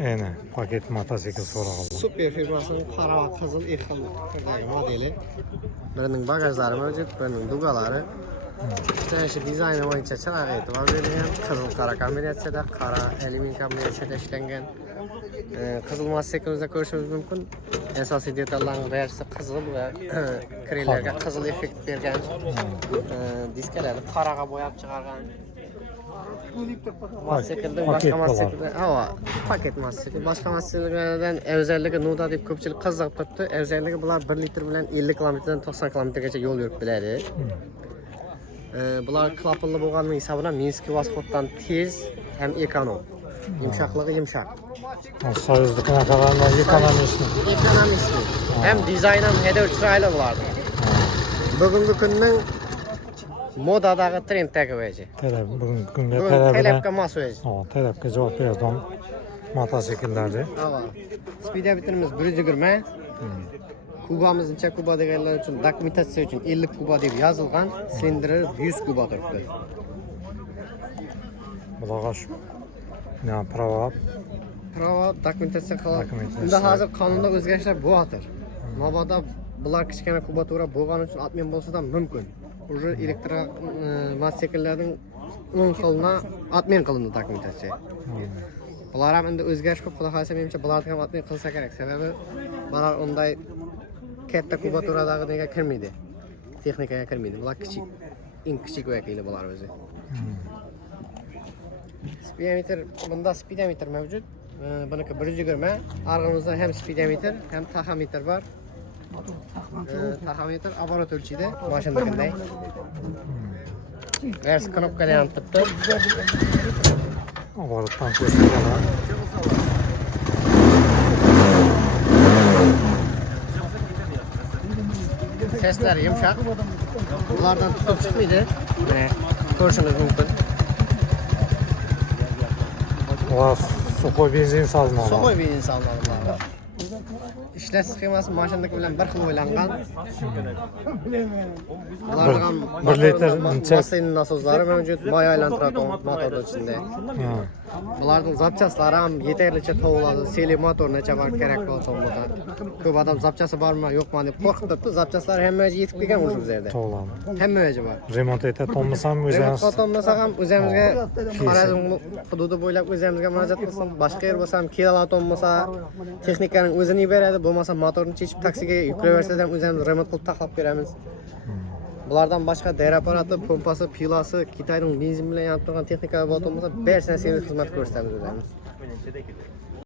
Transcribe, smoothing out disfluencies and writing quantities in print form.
Aynen, paket motosikl so'raldi. Super firmasının qora va qizil ikki xil modeli. Birining bagajlari mavjud, birining dugalari. İşte dizayni bo'yicha chiroq e'tibor berilgan, qizil qora kombinatsiyada, qora alyumin kombinatsiyada ishlangan. Qizil mototsiklda ko'rishingiz mumkin. Asosiy detallarning barchasi qizil va krellarga qizil effekt bergan. Diskalarni qoraga bo'yab chiqargan. Mototsiklda boshqa mototsiklda, paket motosikl. Boshqa mototsikllardan afzalligi Nuda deb ko'pchilik qiziqib turibdi. Afzalligi bular 1 litr bilan 50 kilometrdan 90 kilometrgacha yo'l yurib biladi. Bular klapanli bo'lganligi hisobidan Minsk Voskotdan tez ham ekonom. Yumshoqligi yumshoq. Soyuzdiki naqadar ekonomistmi? Ekonomistmi. Hem dizayn ham haydov chiroyli bulardi. Bugungi kunning modadagi trenddagi vaji. Bugungi kunda talabga mos vaji. Talabga javob beradigan mototsikllarni. Speedometrimiz 120. Kubamız necha kuba deganlar uchun dokumentatsiya uchun 50 kuba deb yozilgan, silindri 100 kuba turibdi. Bularga shu prava dokumentatsiya qilib. Unda hozir qonunda o'zgarishlar bo'layotir. Mabodo bular kichkina kubatura bo'lgani uchun atmen bo'lsa ham mumkin. Уже elektro mototsikllarning 10 xilna atmen qilindi dokumentatsiya. Bular ham endi o'zgarish ko'p, xudo xolasa menimcha bularni ham atmen qilsa kerak. Sababi bular unday katta kubaturadagi nega kirmaydi. Texnikaga kirmaydi. Bular kichik. Eng kichik vakili bular o'zi. Speedometer, bunda speedometer mavjud. Buniki 120. Arg'imizda ham speedometer, ham taxometr bor. Taxometr оборот o'lchaydi, mashinaday. Vers knopkalar ham turibdi. Оборотdan ko'rsatadi. Sesler yumuşak. Bunlardan tutup çıkmaydı. Ko'rishingiz mumkin. Ular suxoy benzin salınadi. Suxoy benzin salınadi. İşlesh sxemasi mashinadagi bilan bir xil o'ylangan. Ulardan 1 litr masin nasozlari mavjud, moy aylantiradi motorning ichida. Bularning zapchaslari ham yetarlicha to'g'riladi. Seli motor necha bor kerak bo'lsa bo'lsa. Ko'p odam zapchasi bormi, yo'qmi deb qo'rqib turibdi. Zapchaslari hammaga yetib kelgan o'sha yerda. To'g'riladi. Hammaga bor. Remont etolmasam o'zimiz. Remont etolmasak ham o'zimizga Xorazm hududi bo'ylab o'zimizga murojaat qilsam, boshqa yer bo'lsa ham kelalat olmasa, texnikaning o'zini beradi, bo'lmasa motorni chechib taksiga yuklaversa ham o'zimiz remont qilib taqlab beramiz. Bulardan boshqa dayr apparati, pompasi, pilasi, Xitoyning benzin bilan yanib turgan texnikalar bo'lmasa, barcha servis xizmat ko'rsatamiz o'zimiz.